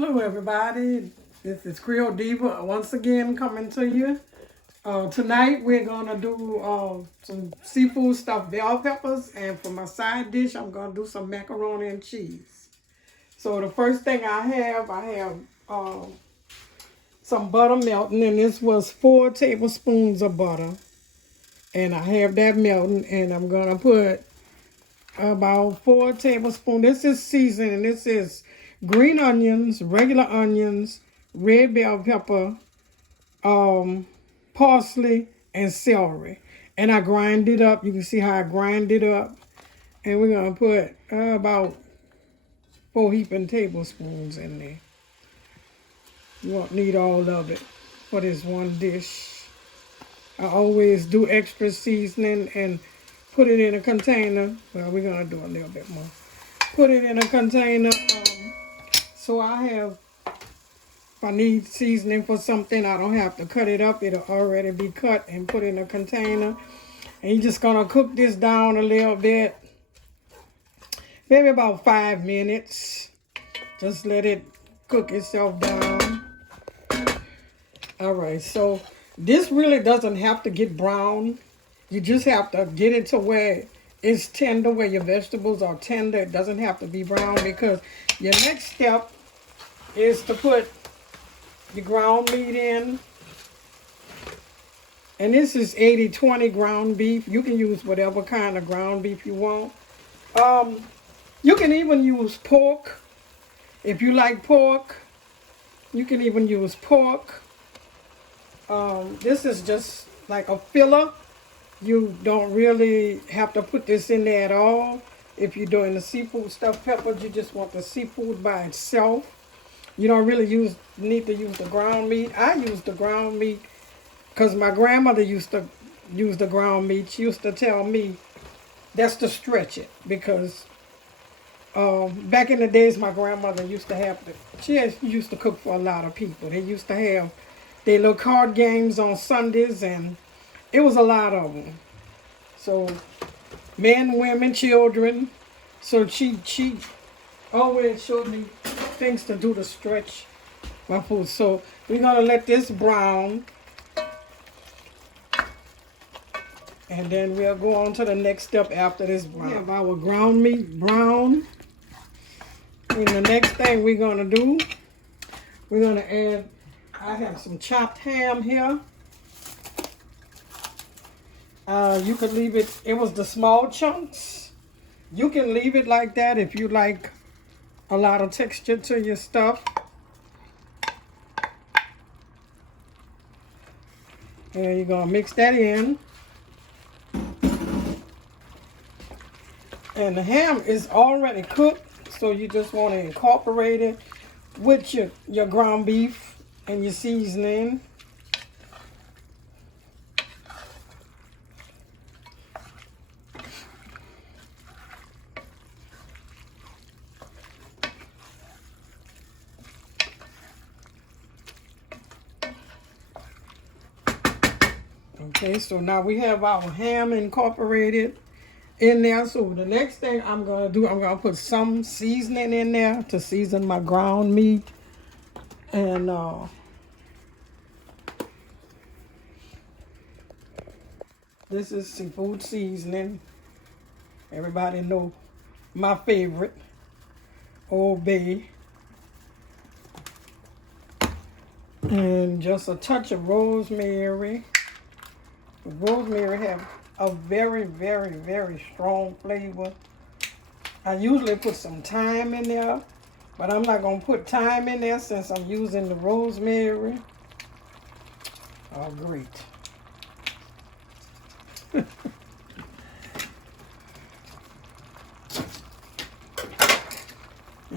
Hello everybody, this is Creole Diva once again coming to you. Tonight we're gonna do some seafood stuffed bell peppers, and for my side dish I'm gonna do some macaroni and cheese. So the first thing I have some butter melting, and this was 4 tablespoons of butter. And I have that melting, and I'm gonna put about 4 tablespoons. This is seasoning. This is green onions, regular onions, red bell pepper, parsley, and celery. And I grind it up. You can see how I grind it up. And we're gonna put about 4 heaping tablespoons in there. You won't need all of it for this one dish. I always do extra seasoning and put it in a container. Well, we're gonna do a little bit more. Put it in a container. So if I need seasoning for something, I don't have to cut it up. It'll already be cut and put in a container. And you're just gonna cook this down a little bit. Maybe about 5 minutes. Just let it cook itself down. All right, so this really doesn't have to get brown. You just have to get it to where it's tender, where your vegetables are tender. It doesn't have to be brown, because your next step is to put the ground meat in. And this is 80-20 ground beef. You can use whatever kind of ground beef you want. You can even use pork. If you like pork, you can even use pork. This is just like a filler. You don't really have to put this in there at all. If you're doing the seafood stuffed peppers, you just want the seafood by itself. You don't really need to use the ground meat. I use the ground meat because my grandmother used to use the ground meat. She used to tell me that's to stretch it, because back in the days, my grandmother used to used to cook for a lot of people. They used to have their little card games on Sundays, and it was a lot of them. So men, women, children. So she always showed me things to do to stretch my food. So we're gonna let this brown, and then we'll go on to the next step after this brown. We have our ground meat brown. And the next thing we're gonna do, we're gonna add, I have some chopped ham here. You could leave it was the small chunks. You can leave it like that if you like a lot of texture to your stuff. And you're gonna mix that in. And the ham is already cooked, so you just want to incorporate it with your ground beef and your seasoning. Okay, so now we have our ham incorporated in there. So the next thing I'm going to do, I'm going to put some seasoning in there to season my ground meat. And this is seafood seasoning. Everybody know my favorite, Old Bay. And just a touch of rosemary. Rosemary have a very, very, very strong flavor. I usually put some thyme in there, but I'm not going to put thyme in there since I'm using the rosemary. Oh, great. I'm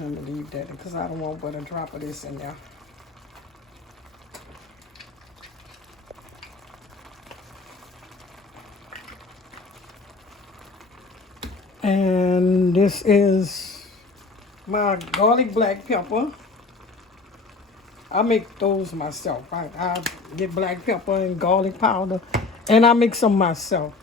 going to leave that because I don't want but a drop of this in there. And this is my garlic black pepper. I make those myself. I get black pepper and garlic powder, and I mix them myself.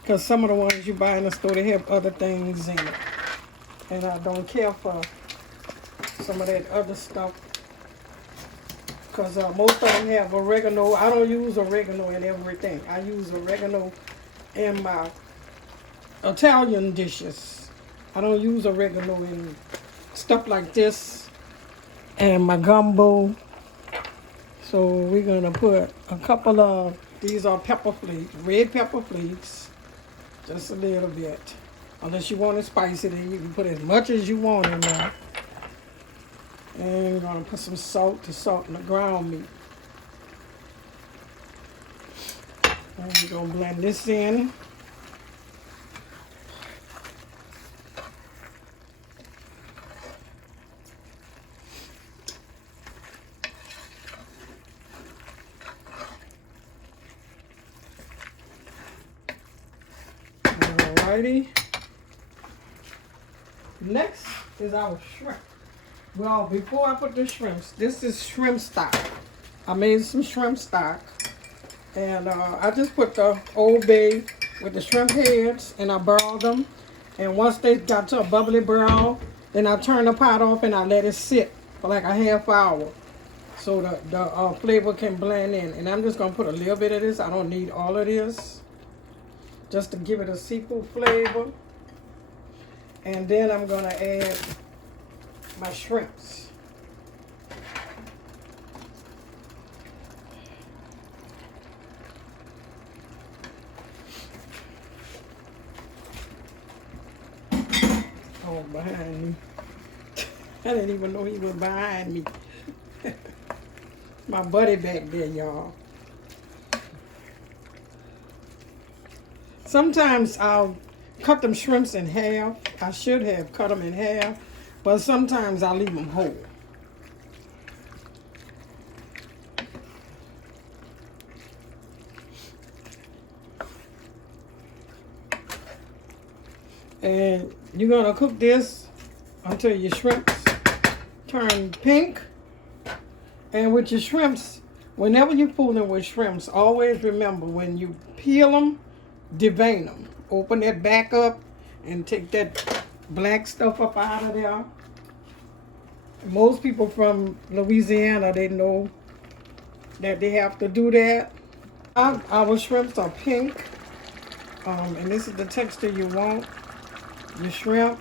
Because some of the ones you buy in the store, they have other things in it. And I don't care for some of that other stuff. Because most of them have oregano. I don't use oregano in everything. I use oregano in my Italian dishes. I don't use oregano in stuff like this and my gumbo. So we're going to put a couple of, these are pepper flakes, red pepper flakes, just a little bit. Unless you want it spicy, then you can put as much as you want in there. And we're going to put some salt to salt in the ground meat. And we're going to blend this in. Alrighty. Next is our shrimp. Well, before I put the shrimps, this is shrimp stock. I made some shrimp stock. And I just put the Old Bay with the shrimp heads and I boiled them. And once they got to a bubbly brown, then I turn the pot off and I let it sit for like a half hour. So the flavor can blend in. And I'm just going to put a little bit of this. I don't need all of this. Just to give it a seafood flavor. And then I'm going to add my shrimps. Oh, behind me. I didn't even know he was behind me. My buddy back there, y'all. Sometimes I'll cut them shrimps in half. I should have cut them in half. But sometimes I leave them whole. And you're going to cook this until your shrimps turn pink. And with your shrimps, whenever you're fooling with shrimps, always remember when you peel them, devein them. Open that back up and take that black stuff up out of there. Most people from Louisiana, they know that they have to do that. Our shrimps are pink, and this is the texture you want. Your shrimp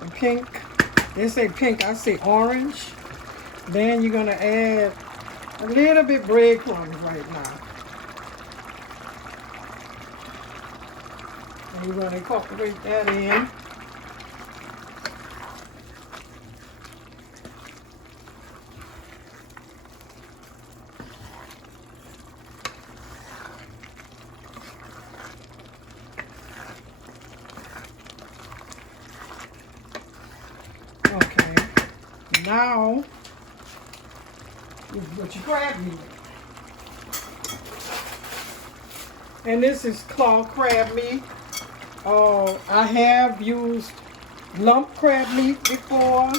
are pink. They say pink, I say orange. Then you're gonna add a little bit breadcrumbs right now. And you're gonna incorporate that in. Okay, now you put your crab meat. And this is claw crab meat. I have used lump crab meat before.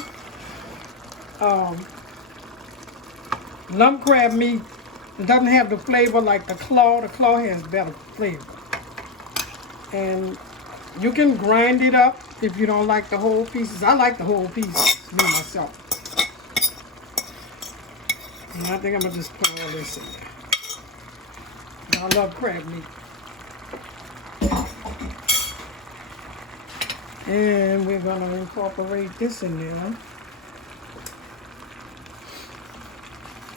Lump crab meat doesn't have the flavor like the claw. The claw has better flavor. And you can grind it up if you don't like the whole pieces. I like the whole pieces, me myself. And I think I'm going to just put all this in there. I love crab meat. And we're going to incorporate this in there.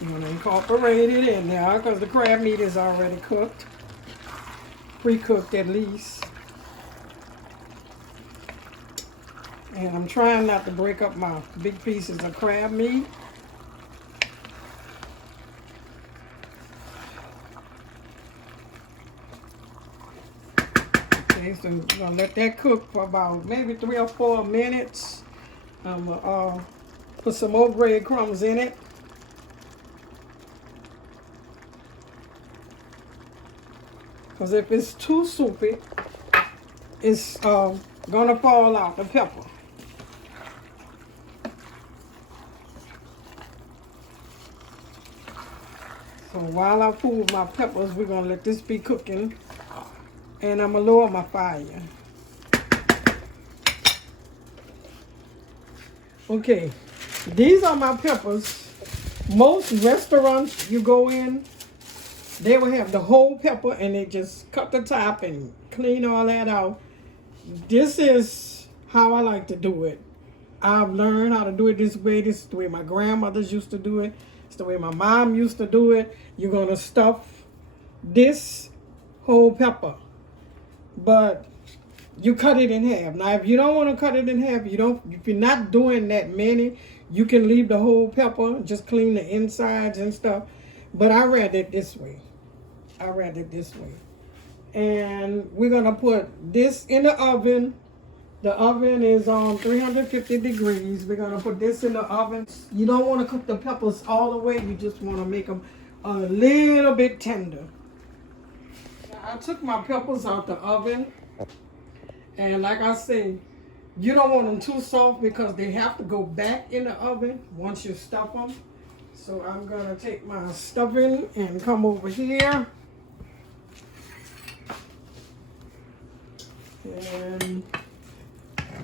I'm going to incorporate it in there because the crab meat is already cooked. Pre-cooked at least. And I'm trying not to break up my big pieces of crab meat. Okay, so I'm gonna let that cook for about maybe 3 or 4 minutes. I'm gonna put some more breadcrumbs in it. Because if it's too soupy, it's gonna fall out the pepper. So while I fool with my peppers, we're gonna let this be cooking. And I'm gonna lower my fire. Okay, these are my peppers. Most restaurants you go in, they will have the whole pepper and they just cut the top and clean all that out. This is how I like to do it. I've learned how to do it this way. This is the way my grandmothers used to do it. It's the way my mom used to do it. You're going to stuff this whole pepper, but you cut it in half. Now, if you don't want to cut it in half, if you're not doing that many, you can leave the whole pepper, just clean the insides and stuff. But I read it this way. And we're going to put this in the oven. The oven is on 350 degrees. We're going to put this in the oven. You don't want to cook the peppers all the way. You just want to make them a little bit tender. I took my peppers out the oven. And like I say, you don't want them too soft because they have to go back in the oven once you stuff them. So I'm going to take my stuffing and come over here. And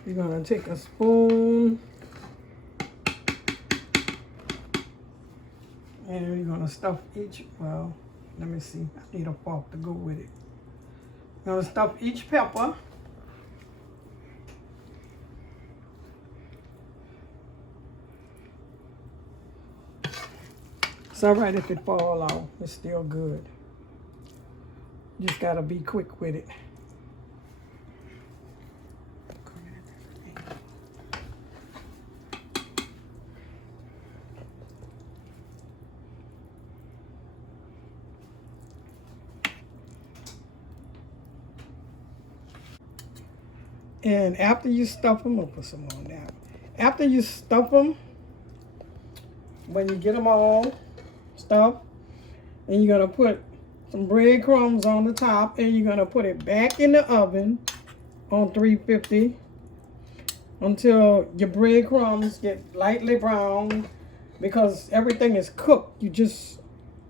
you're going to take a spoon and you're going to stuff each, well, let me see, I need a fork to go with it. You're going to stuff each pepper. It's all right if it fall off, it's still good. You just got to be quick with it. And after you stuff them, I'll put some on now. After you stuff them, when you get them all stuffed, and you're gonna put some breadcrumbs on the top, and you're gonna put it back in the oven on 350 until your breadcrumbs get lightly brown, because everything is cooked. You just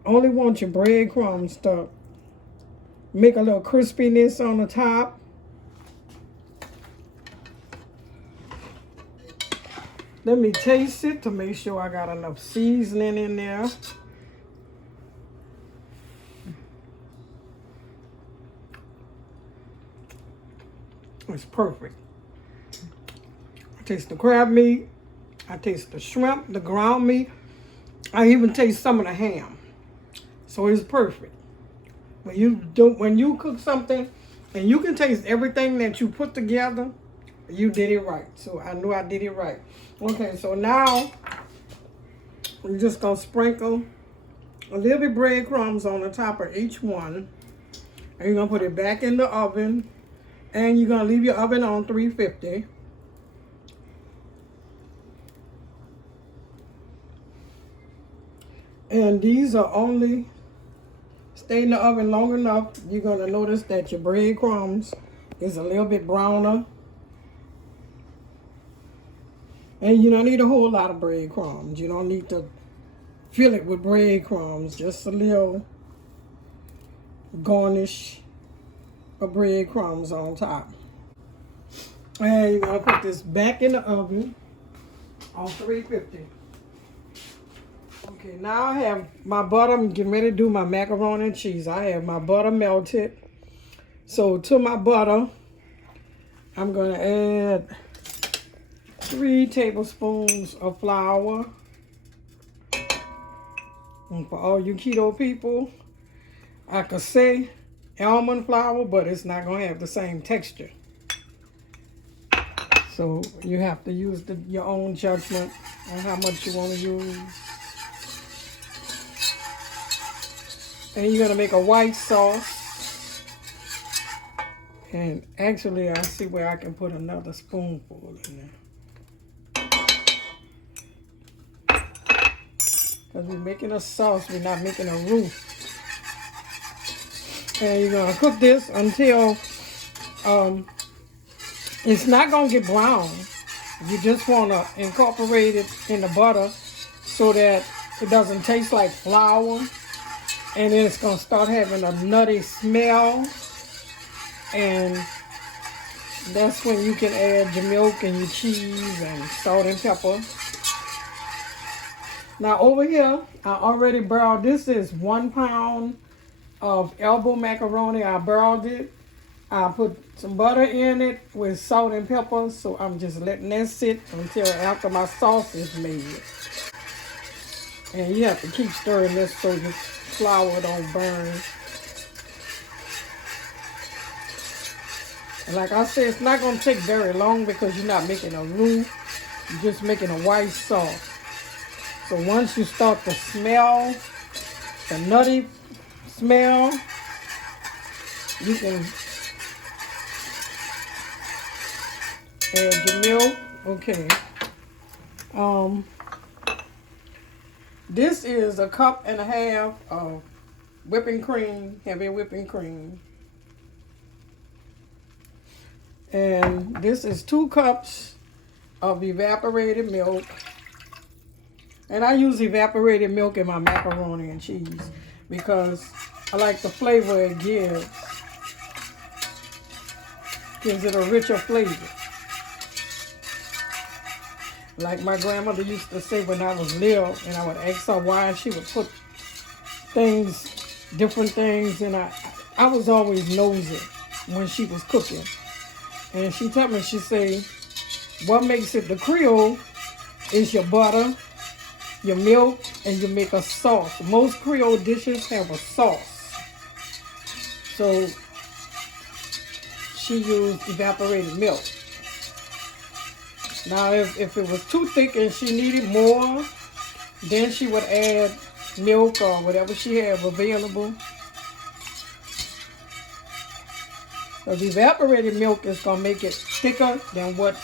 only want your breadcrumbs to make a little crispiness on the top. Let me taste it to make sure I got enough seasoning in there. It's perfect. I taste the crab meat. I taste the shrimp, the ground meat. I even taste some of the ham. So it's perfect. When you cook something and you can taste everything that you put together, you did it right. So I knew I did it right. Okay, so now we're just gonna sprinkle a little bit breadcrumbs on the top of each one. And you're gonna put it back in the oven. And you're gonna leave your oven on 350. And these are only stay in the oven long enough. You're gonna notice that your breadcrumbs is a little bit browner. And you don't need a whole lot of breadcrumbs. You don't need to fill it with breadcrumbs. Just a little garnish of breadcrumbs on top. And you're going to put this back in the oven on 350. Okay, now I have my butter. I'm getting ready to do my macaroni and cheese. I have my butter melted. So to my butter, I'm going to add 3 tablespoons of flour. And for all you keto people, I could say almond flour, but it's not going to have the same texture. So you have to use your own judgment on how much you want to use. And you're going to make a white sauce. And actually, I see where I can put another spoonful in there. Because we're making a sauce, we're not making a roux. And you're going to cook this until it's not going to get brown. You just want to incorporate it in the butter so that it doesn't taste like flour. And then it's going to start having a nutty smell. And That's when you can add your milk and your cheese and salt and pepper. Now over here, I already boiled. This is 1 pound of elbow macaroni. I boiled it. I put some butter in it with salt and pepper. So I'm just letting that sit until after my sauce is made. And you have to keep stirring this so your flour don't burn. And like I said, it's not going to take very long because you're not making a roux. You're just making a white sauce. So once you start to smell the nutty smell, you can add your milk. Okay. This is 1.5 cups of whipping cream, heavy whipping cream. And this is 2 cups of evaporated milk. And I use evaporated milk in my macaroni and cheese because I like the flavor it gives. Gives it a richer flavor. Like my grandmother used to say when I was little, and I would ask her why she would put different things, and I was always nosy when she was cooking. And she told me, she say, what makes it the Creole is your butter, your milk, and you make a sauce. Most Creole dishes have a sauce. So she used evaporated milk. Now if it was too thick and she needed more, then she would add milk or whatever she had available. Because evaporated milk is going to make it thicker than what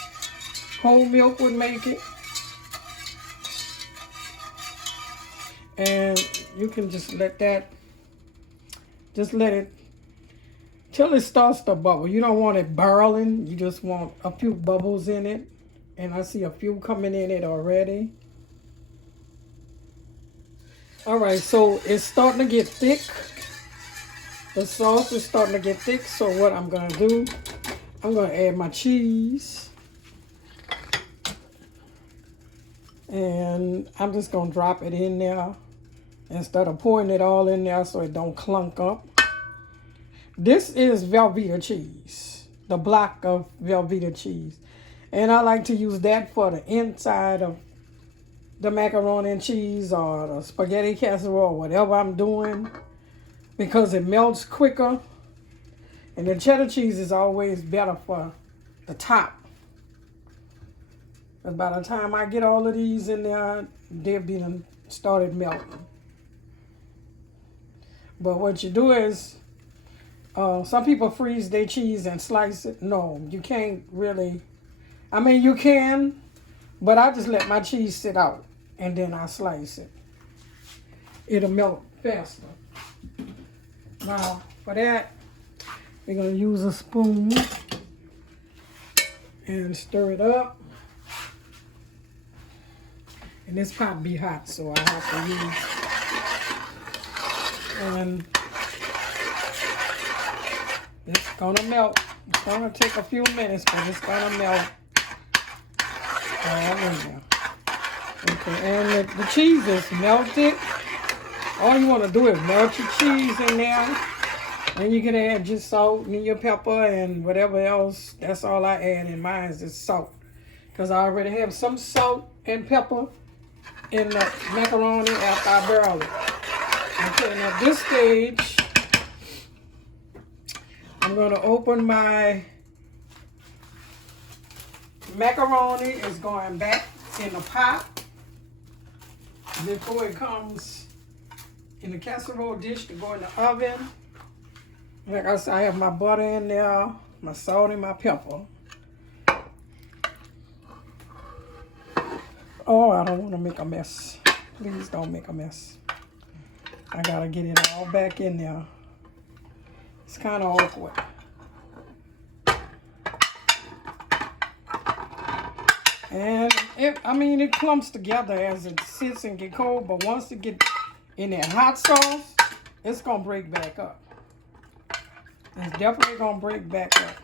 whole milk would make it. And you can just let it till it starts to bubble. You don't want it boiling. You just want a few bubbles in it. And I see a few coming in it already. All right, so it's starting to get thick. The sauce is starting to get thick. So what I'm going to do, I'm going to add my cheese. And I'm just going to drop it in there instead of pouring it all in there so it don't clunk up. This is Velveeta cheese, the block of Velveeta cheese. And I like to use that for the inside of the macaroni and cheese or the spaghetti casserole or whatever I'm doing because it melts quicker. And the cheddar cheese is always better for the top. But by the time I get all of these in there, they'll be started melting. But what you do is, some people freeze their cheese and slice it. No, you can't really. I mean, you can, but I just let my cheese sit out and then I slice it. It'll melt faster. Now, for that, we're going to use a spoon and stir it up. And this pot be hot, so I have to use. And it's going to melt. It's going to take a few minutes, but it's going to melt. All in there. Okay, and the cheese is melted. All you want to do is melt your cheese in there. And you can add just salt and your pepper and whatever else. That's all I add in mine is just salt. Because I already have some salt and pepper in the macaroni after I boil it. Okay, and at this stage, I'm going to open my macaroni. Is going back in the pot before it comes in the casserole dish to go in the oven. Like I said, I have my butter in there, my salt and my pepper. Oh, I don't want to make a mess. Please don't make a mess. I gotta get it all back in there. It's kind of awkward. And it clumps together as it sits and get cold, but once it get in that hot sauce, it's gonna break back up. It's definitely gonna break back up.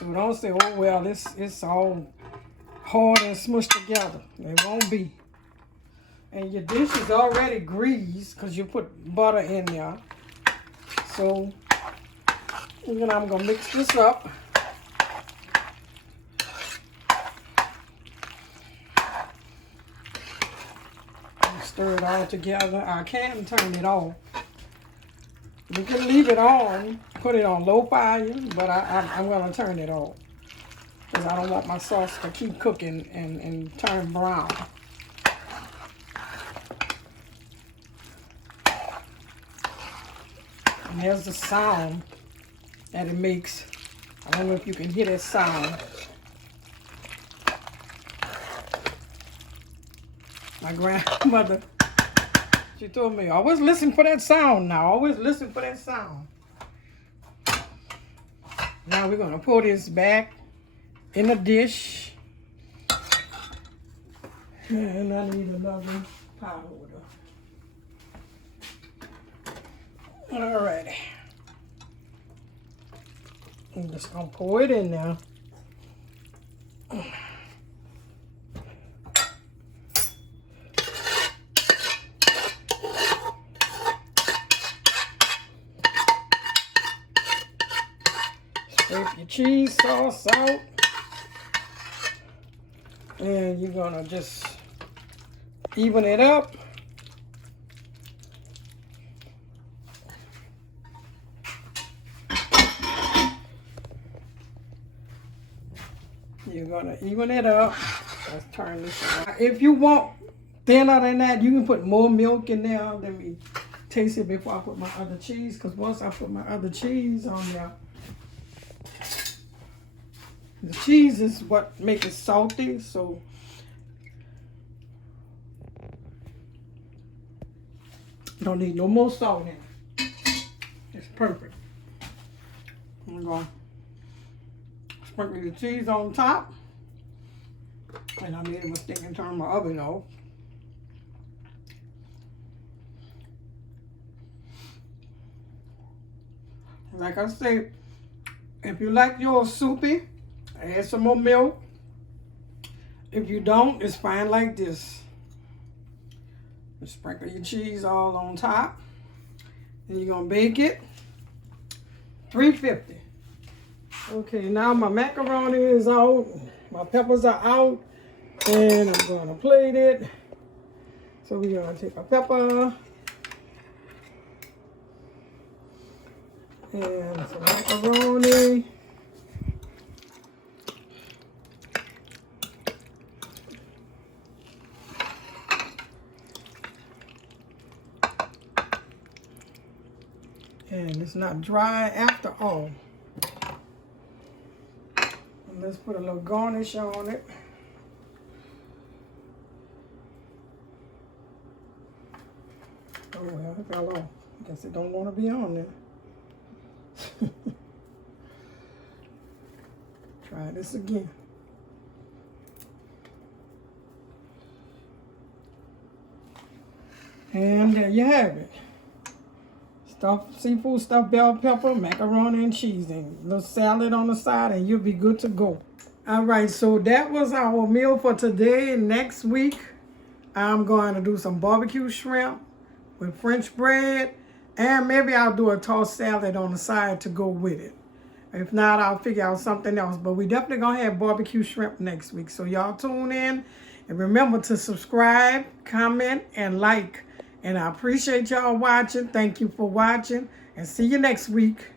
So don't say, oh, well, it's all hard and smushed together. It won't be. And your dish is already greased because you put butter in there. So then I'm going to mix this up. Stir it all together. I can turn it off. You can leave it on, put it on low fire, but I'm going to turn it off because I don't want my sauce to keep cooking and turn brown. And there's the sound that it makes. I don't know if you can hear that sound. My grandmother, she told me, always listen for that sound now. Always listen for that sound. Now we're going to pour this back in a dish. And I need another pot holder. Alrighty. I'm just going to pour it in now. Scrape your cheese sauce out. And you're going to just even it up. You're going to even it up. Let's turn this around. If you want thinner than that, you can put more milk in there. Let me taste it before I put my other cheese. Because once I put my other cheese on there, the cheese is what makes it salty. So don't need no more salt in it. It's perfect. I'm going to sprinkle the cheese on top. And I made a mistake and turned my oven off. Like I said, if you like yours soupy, add some more milk. If you don't, it's fine like this. Just sprinkle your cheese all on top. And you're going to bake it 350. Okay, now my macaroni is out. My peppers are out. And I'm going to plate it. So we're going to take a pepper. And some macaroni. And it's not dry after all. And let's put a little garnish on it. Oh well, it fell off. I guess it don't want to be on there. Try this again. And there you have it. Stuffed seafood, stuffed bell pepper, macaroni and cheese, and a little salad on the side, and you'll be good to go. All right, so that was our meal for today. Next week, I'm going to do some barbecue shrimp with French bread, and maybe I'll do a tossed salad on the side to go with it. If not, I'll figure out something else. But we definitely going to have barbecue shrimp next week. So y'all tune in, and remember to subscribe, comment, and like. And I appreciate y'all watching. Thank you for watching, and see you next week.